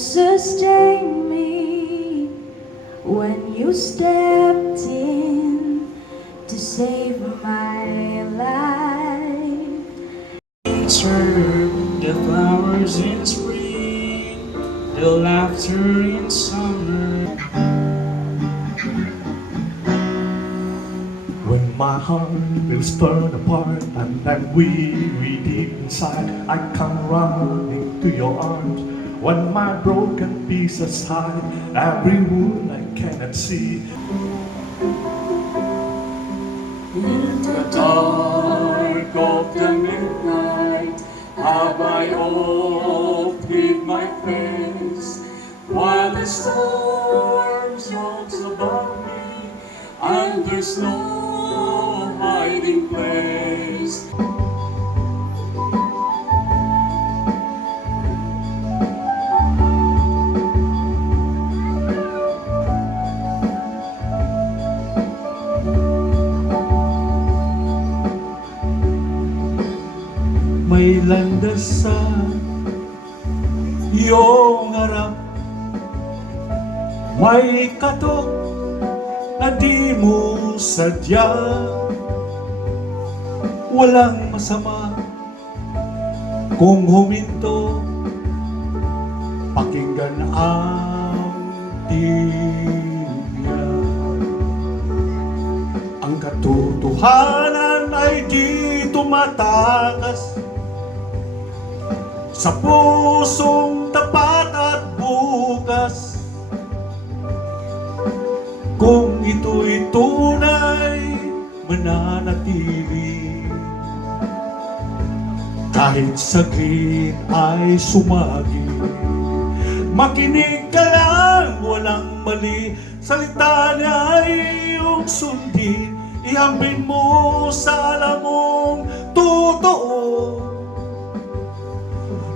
sustain me when you stepped in to save my life. Nature, the flowers in spring, the laughter in summer. When my heart feels torn apart and I'm weary deep inside, I come running to your arms. When my broken pieces hide every wound I cannot see. In the dark of the midnight, have I oft hid my face, while the storms rocks above me, and there's no hiding place. May landas sa iyong harap, may katok na di mo sadya. Walang masama kung huminto, pakinggan ang tiya. Ang katotohanan ay di tumatakas sa pusong tapat at bukas. Kung ito'y tunay, mananatili. Kahit saglit ay sumagi, makinig ka lang, walang mali. Salita niya ay iyong sundin, ihambin mo sa alam mong totoo.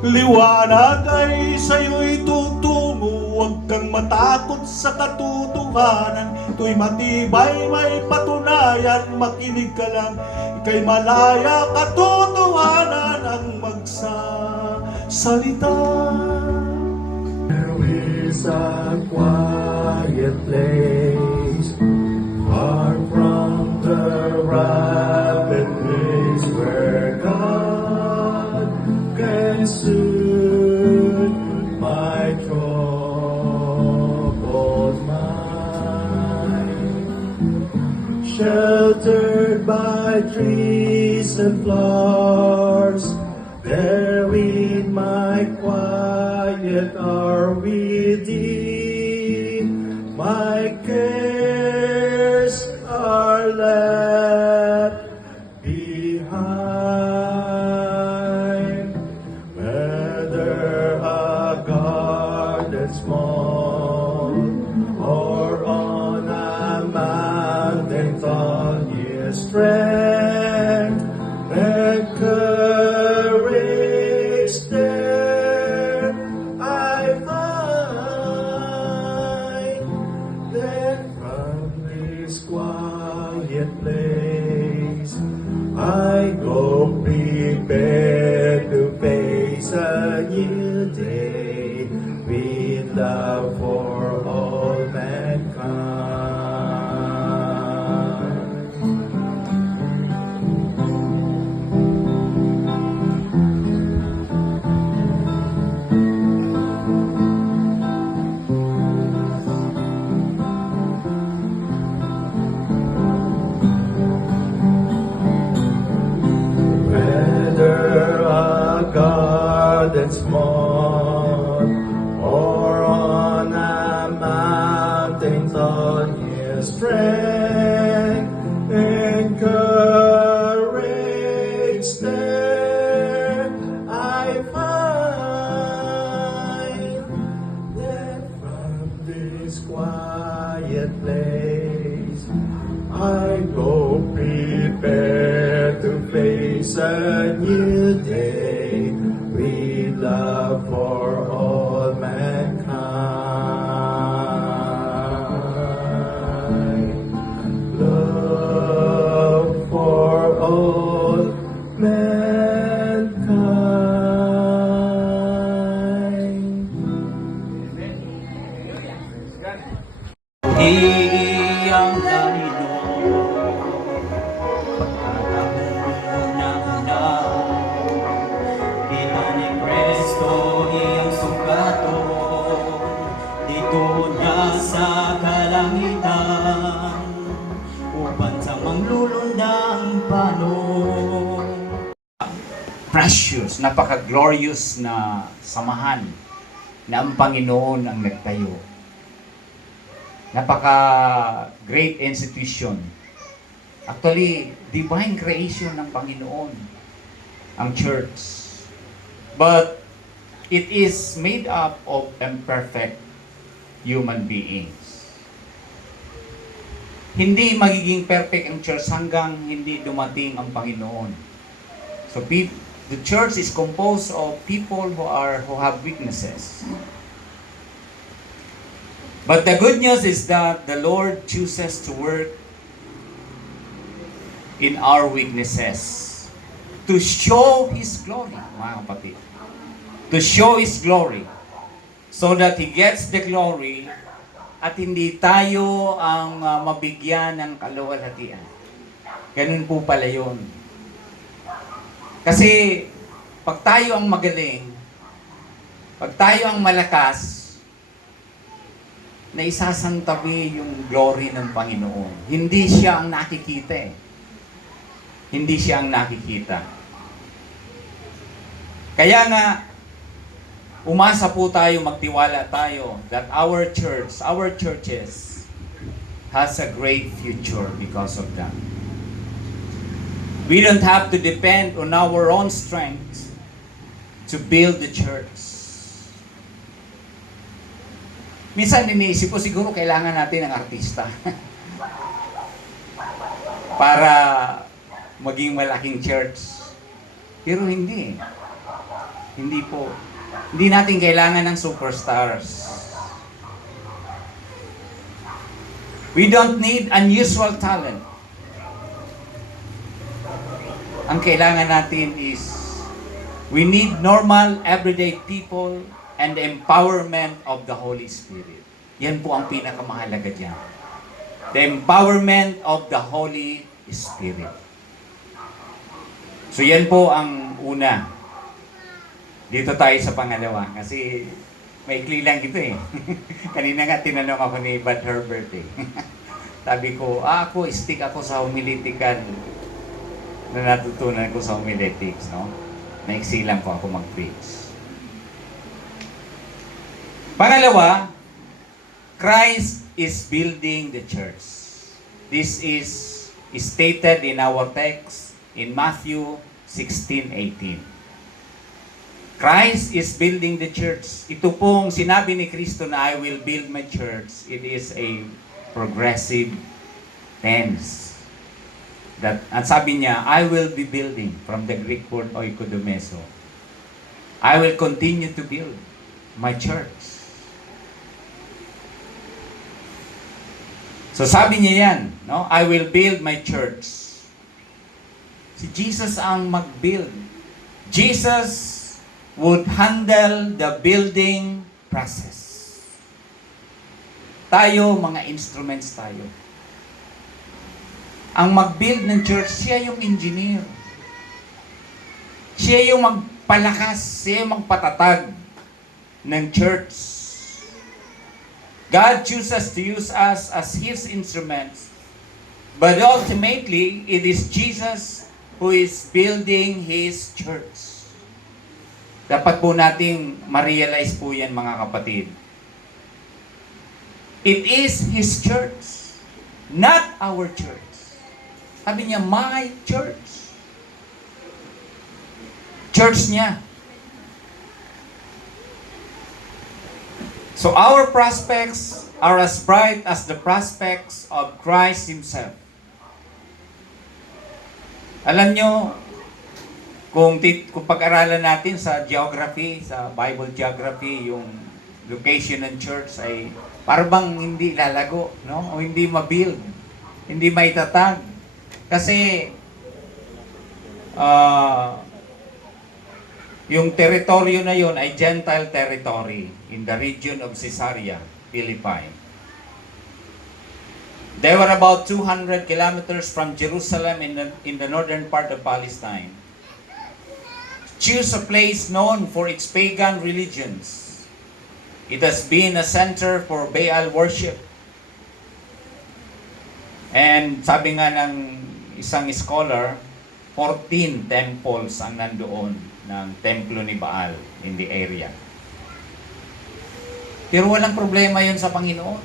Liwanag ay sa'yo'y tutungo, huwag kang matakot sa katotohanan. Ito'y matibay, may patunayan, makinig ka lang, ika'y malaya, katotohanan ang magsasalita. There is a quiet place, far from the rapid place where God can soothe my troubled mind. Sheltered by trees and flowers, there in my quiet hour within, my cares are left behind. Whether a garden small or on a mountain tall, His strength and courage there I find. Then from this quiet place I go prepared to face a new day with love for all mankind. Whether a garden small or on a mountain tall, His strength and courage there I find. Then from this quiet place I go prepared to face a new day with love for all mankind. Love for all mankind. uban sa manglulundang panong. Precious, napaka-glorious na samahan na ang Panginoon ang nagtayo. Napaka-great institution. Actually, divine creation ng Panginoon, ang church. But it is made up of imperfect human beings. Hindi magiging perfect ang church hanggang hindi dumating ang Panginoon. So the church is composed of people who have weaknesses. But the good news is that the Lord chooses to work in our weaknesses to show His glory, mga kapatid. To show His glory so that He gets the glory at hindi tayo ang mabigyan ng kaluwalhatian. Ganun po pala yun. Kasi pag tayo ang magaling, pag tayo ang malakas, na isasantabi yung glory ng Panginoon. Hindi siya ang nakikita eh. Hindi siya ang nakikita. Kaya nga, umasa po tayo, magtiwala tayo that our churches has a great future because of that. We don't have to depend on our own strength to build the church. Minsan iniisip ko siguro kailangan natin ng artista para maging malaking church. Pero hindi. Hindi po. Hindi natin kailangan ng superstars. We don't need unusual talent. Ang kailangan natin is we need normal, everyday people and the empowerment of the Holy Spirit. Yan po ang pinakamahalaga dyan. The empowerment of the Holy Spirit. So yan po ang una. Dito tayo sa pangalawa. Kasi maikli lang ito eh. Kanina nga tinanong ako ni Bud Herbert eh. Sabi ko, stick ako sa homiletical na natutunan ko sa homiletics, no? Maiksi lang po ako mag-preach. Pangalawa, Christ is building the church. This is stated in our text in Matthew 16:18. Christ is building the church. Ito pong sinabi ni Kristo na I will build my church. It is a progressive tense. At sabi niya, I will be building, from the Greek word oikodomeso. I will continue to build my church. So sabi niya yan, no? I will build my church. Si Jesus ang mag-build. Jesus would handle the building process. Tayo, mga instruments tayo. Ang mag-build ng church, siya yung engineer. Siya yung magpalakas, siya yung magpatatag ng church. God chooses to use us as His instruments. But ultimately, it is Jesus who is building His church. Dapat po nating ma-realize po yan, mga kapatid. It is His church, not our church. Sabi niya, my church. Church niya. So our prospects are as bright as the prospects of Christ Himself. Alam nyo, kung pag-aralan natin sa geography, sa Bible geography, yung location ng church ay parang hindi lalago, no? O hindi mabuild, hindi maitatag. Kasi yung teritoryo na yun ay Gentile territory in the region of Caesarea Philippi. They were about 200 kilometers from Jerusalem in the northern part of Palestine. Choose a place known for its pagan religions. It has been a center for Baal worship. And sabi nga ng isang scholar, 14 temples ang nandoon ng templo ni Baal in the area. Pero walang problema yun sa Panginoon.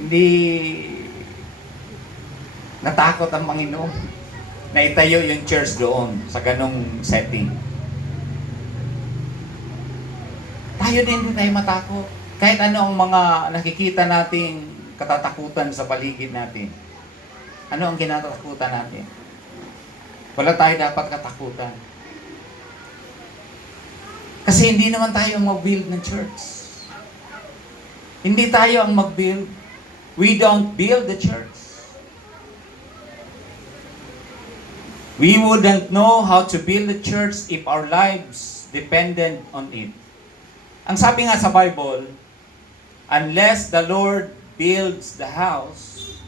Hindi natakot ang Panginoon na itayo yung church doon sa ganong setting. Tayo din hindi tayo matakot. Kahit ano ang mga nakikita nating katatakutan sa paligid natin. Ano ang kinatakutan natin? Wala tayo dapat katakutan. Kasi hindi naman tayo ang mag-build ng church. Hindi tayo ang mag-build. We don't build the church. We wouldn't know how to build a church if our lives depended on it. Ang sabi nga sa Bible, unless the Lord builds the house,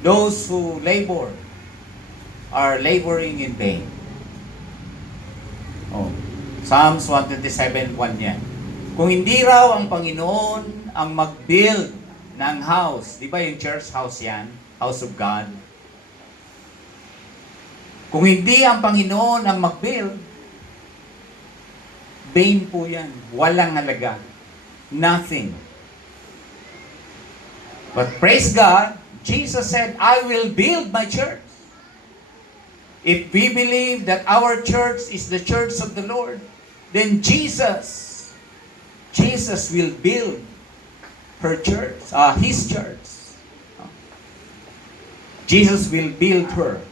those who labor are laboring in vain. Oh, Psalms 127:1 yan. Kung hindi raw ang Panginoon ang mag-build ng house, di ba yung church house yan? House of God. Kung hindi ang Panginoon ang mag-build, vain po yan. Walang halaga. Nothing. But praise God, Jesus said, I will build my church. If we believe that our church is the church of the Lord, then Jesus will build her church, His church. Jesus will build her.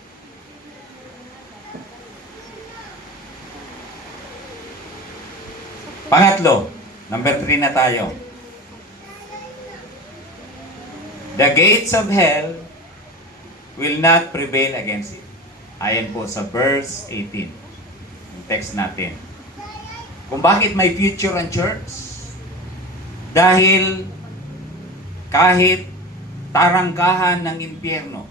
Pangatlo, number 3 na tayo. The gates of hell will not prevail against it. Ayan po sa verse 18. Yung text natin. Kung bakit may future ang church? Dahil kahit tarangkahan ng impyerno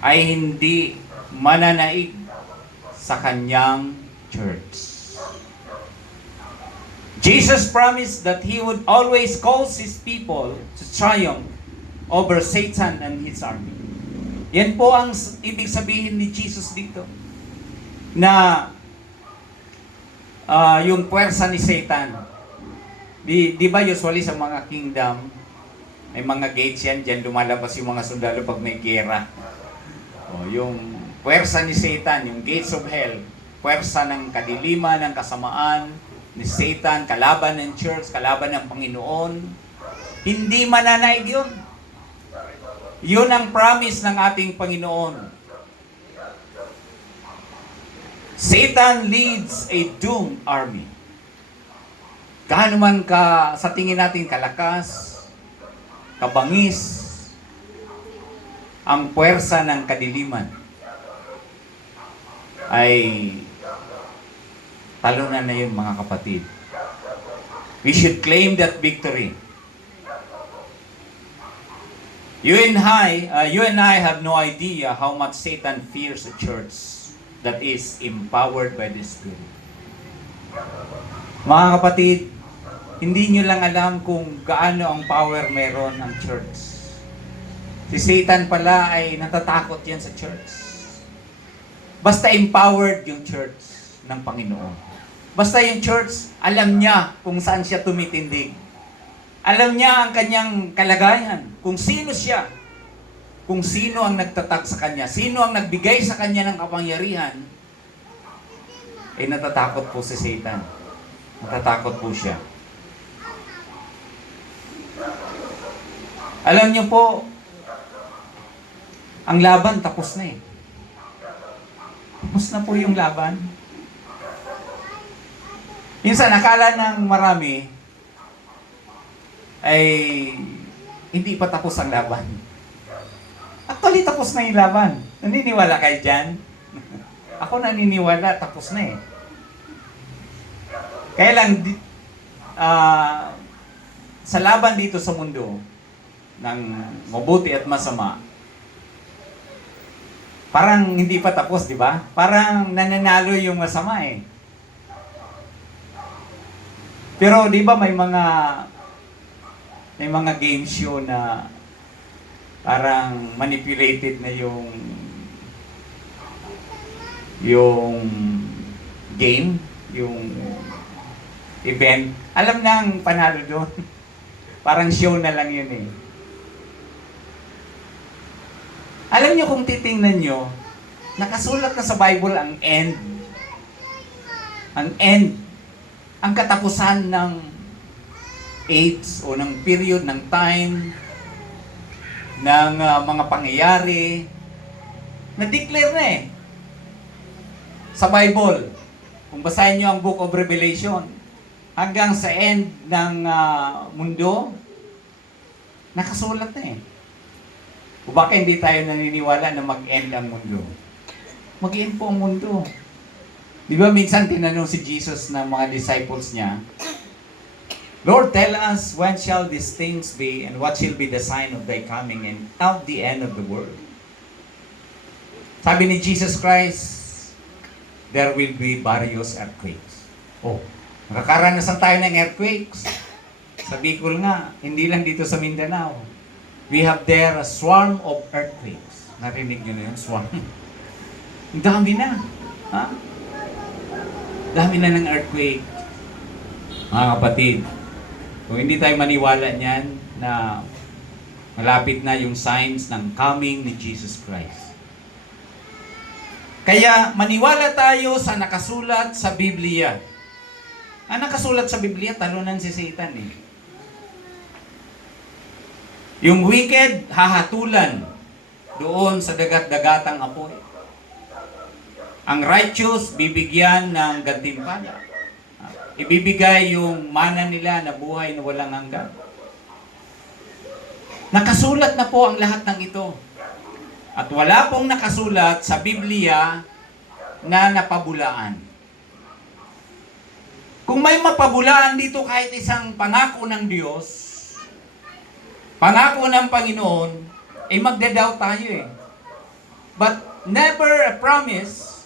ay hindi mananaig sa kanyang church. Jesus promised that He would always cause His people to triumph over Satan and his army. Yan po ang ibig sabihin ni Jesus dito. Na yung puwersa ni Satan. Di ba usually sa mga kingdom, may mga gates yan, dyan lumalabas yung mga sundalo pag may gera. Yung puwersa ni Satan, yung gates of hell, puwersa ng kadiliman, ng kasamaan, ni Satan, kalaban ng church, kalaban ng Panginoon, hindi mananaig yun. Yun ang promise ng ating Panginoon. Satan leads a doomed army. Gaano man ka, sa tingin natin kalakas, kabangis, ang puwersa ng kadiliman ay talunan na yun, mga kapatid. We should claim that victory. You and I have no idea how much Satan fears a church that is empowered by the Spirit. Mga kapatid, hindi nyo lang alam kung gaano ang power meron ng church. Si Satan pala ay natatakot yan sa church. Basta empowered yung church ng Panginoon. Basta yung church, alam niya kung saan siya tumitindig. Alam niya ang kanyang kalagayan, kung sino siya, kung sino ang nagtatag sa kanya, sino ang nagbigay sa kanya ng kapangyarihan, natatakot po si Satan. Natatakot po siya. Alam niyo po, ang laban tapos na eh. Tapos na po yung laban. Minsan, akala ng marami ay hindi pa tapos ang laban. Actually, tapos na yung laban. Naniniwala kayo dyan? Ako naniniwala, tapos na eh. Kaya lang, sa laban dito sa mundo, ng mabuti at masama, parang hindi pa tapos, di ba? Parang nananalo yung masama eh. Pero di ba may mga May mga game show na parang manipulated na yung game, yung event. Alam na ang panalo doon. Parang show na lang yun eh. Alam nyo kung titingnan nyo, nakasulat na sa Bible ang end. Ang end. Ang katapusan ng age o ng period, ng time, ng mga pangyayari. Na-declare na eh. Sa Bible. Kung basahin nyo ang Book of Revelation, hanggang sa end ng mundo, nakasulat na eh. O baka hindi tayo naniniwala na mag-end ang mundo? Mag-end po ang mundo. Di ba minsan tinanong si Jesus ng mga disciples niya, Lord, tell us when shall these things be and what shall be the sign of thy coming and of the end of the world? Sabi ni Jesus Christ, there will be various earthquakes. Oh, nakakaranasan tayo ng earthquakes. Sa Bicol nga, hindi lang dito sa Mindanao. We have there a swarm of earthquakes. Narinig nyo na yun, swarm. Ang dami na. Ha? Dami na ng earthquake. Mga kapatid, kung hindi tayo maniwala niyan na malapit na yung signs ng coming ni Jesus Christ. Kaya maniwala tayo sa nakasulat sa Biblia. Ang nakasulat sa Biblia, talunan si Satan eh. Yung wicked, hahatulan doon sa dagat-dagatang apoy. Ang righteous, bibigyan ng gantimpala. Ibibigay yung mana nila na buhay na walang hanggan. Nakasulat na po ang lahat ng ito. At wala pong nakasulat sa Biblia na napabulaan. Kung may mapabulaan dito kahit isang pangako ng Diyos, pangako ng Panginoon, ay magdadoubt tayo eh. But never a promise,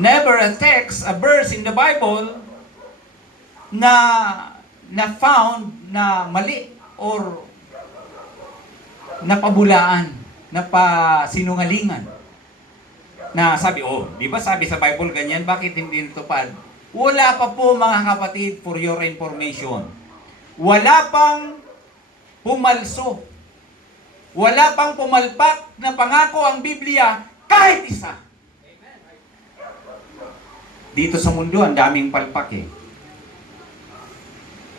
never a text, a verse in the Bible na found na mali or napabulaan, napasinungalingan. Na sabi, oh, di ba sabi sa Bible ganyan, bakit hindi natupad? Wala pa po mga kapatid, for your information. Wala pang pumalso. Wala pang pumalpak na pangako ang Biblia kahit isa. Dito sa mundo, ang daming palpak eh.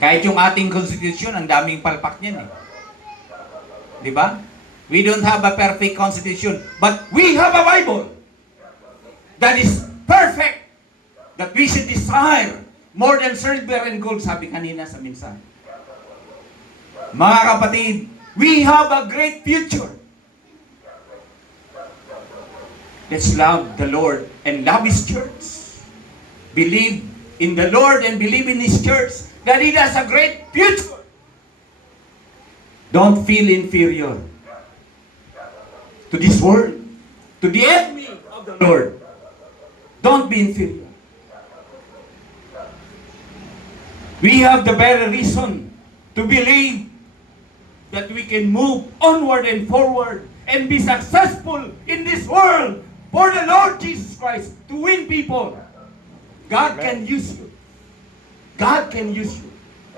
Kahit yung ating constitution, ang daming palpak niyan eh. Di ba? We don't have a perfect constitution, but we have a Bible that is perfect, that we should desire more than silver and gold, sabi kanina sa minsan. Mga kapatid, we have a great future. Let's love the Lord and love His church. Believe in the Lord and believe in His church that it has a great future. Don't feel inferior to this world, to the enemy of the Lord. Don't be inferior. We have the very reason to believe that we can move onward and forward and be successful in this world for the Lord Jesus Christ to win people. God can use you. God can use you.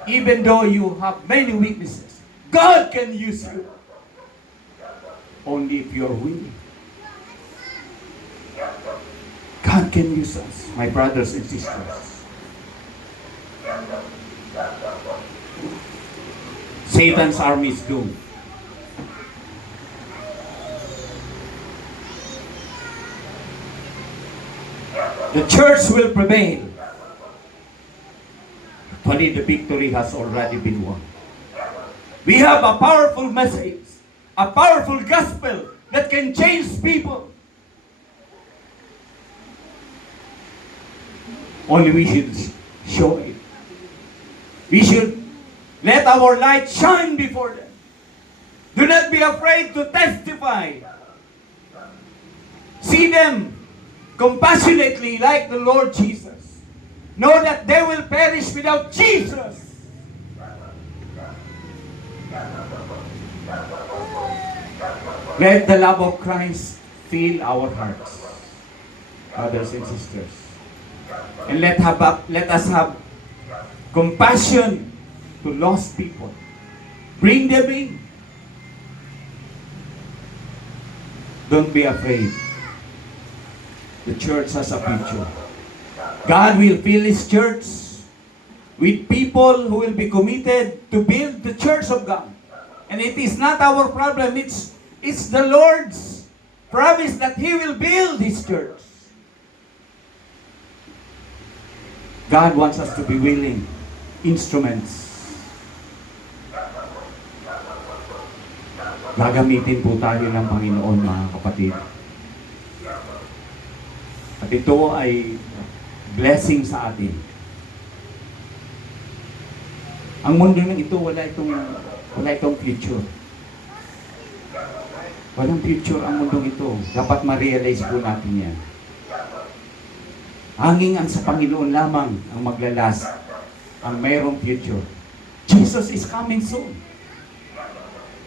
Even though you have many weaknesses, God can use you. Only if you're willing. God can use us, my brothers and sisters. Satan's army is doomed. The church will prevail. Actually, the victory has already been won. We have a powerful message, a powerful gospel that can change people. Only we should show it. We should let our light shine before them. Do not be afraid to testify. See them compassionately like the Lord Jesus. Know that they will perish without Jesus. Let the love of Christ fill our hearts, brothers and sisters. And let us have compassion to lost people. Bring them in. Don't be afraid. The church has a future. God will fill His church with people who will be committed to build the church of God. And it is not our problem, it's the Lord's promise that He will build His church. God wants us to be willing instruments. Gagamitin po tayo ng Panginoon, mga kapatid. At ito ay blessing sa atin. Ang mundo ng ito, wala itong future. Walang future ang mundong ito. Dapat ma-realize po natin yan. Hanging ang sa Panginoon lamang ang maglalas, ang mayroong future. Jesus is coming soon.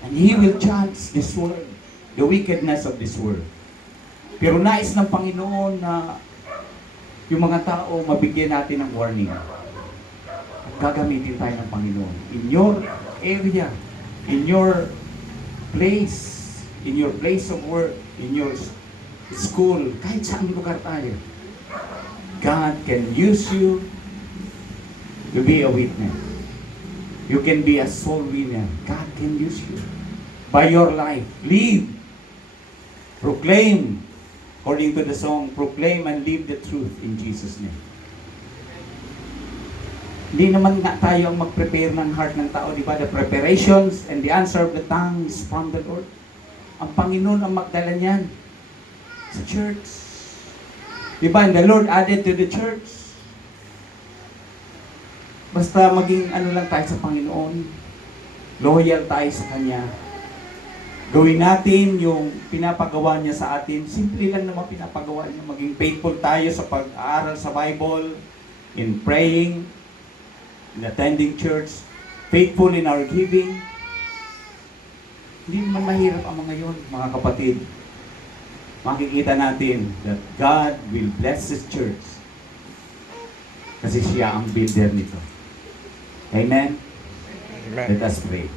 And He will judge this world, the wickedness of this world. Pero nais ng Panginoon na yung mga tao mabigyan natin ng warning. At gagamitin tayo ng Panginoon. In your area, in your place of work, in your school, kahit saan lugar tayo, God can use you to be a witness. You can be a soul winner. God can use you. By your life, live. Proclaim. According to the song, proclaim and live the truth in Jesus' name. Hindi naman nga tayo ang mag-prepare ng heart ng tao, di ba? The preparations and the answer of the tongue is from the Lord. Ang Panginoon ang magdala niyan sa church. Di ba? And the Lord added to the church. Basta maging ano lang tayo sa Panginoon, loyal tayo sa Kanya. Gawin natin yung pinapagawa niya sa atin. Simple lang naman pinapagawa niya. Maging faithful tayo sa pag-aaral sa Bible, in praying, in attending church, faithful in our giving. Hindi naman mahirap ang mga yun, mga kapatid. Makikita natin that God will bless His church kasi siya ang builder nito. Amen? Amen. Let us pray.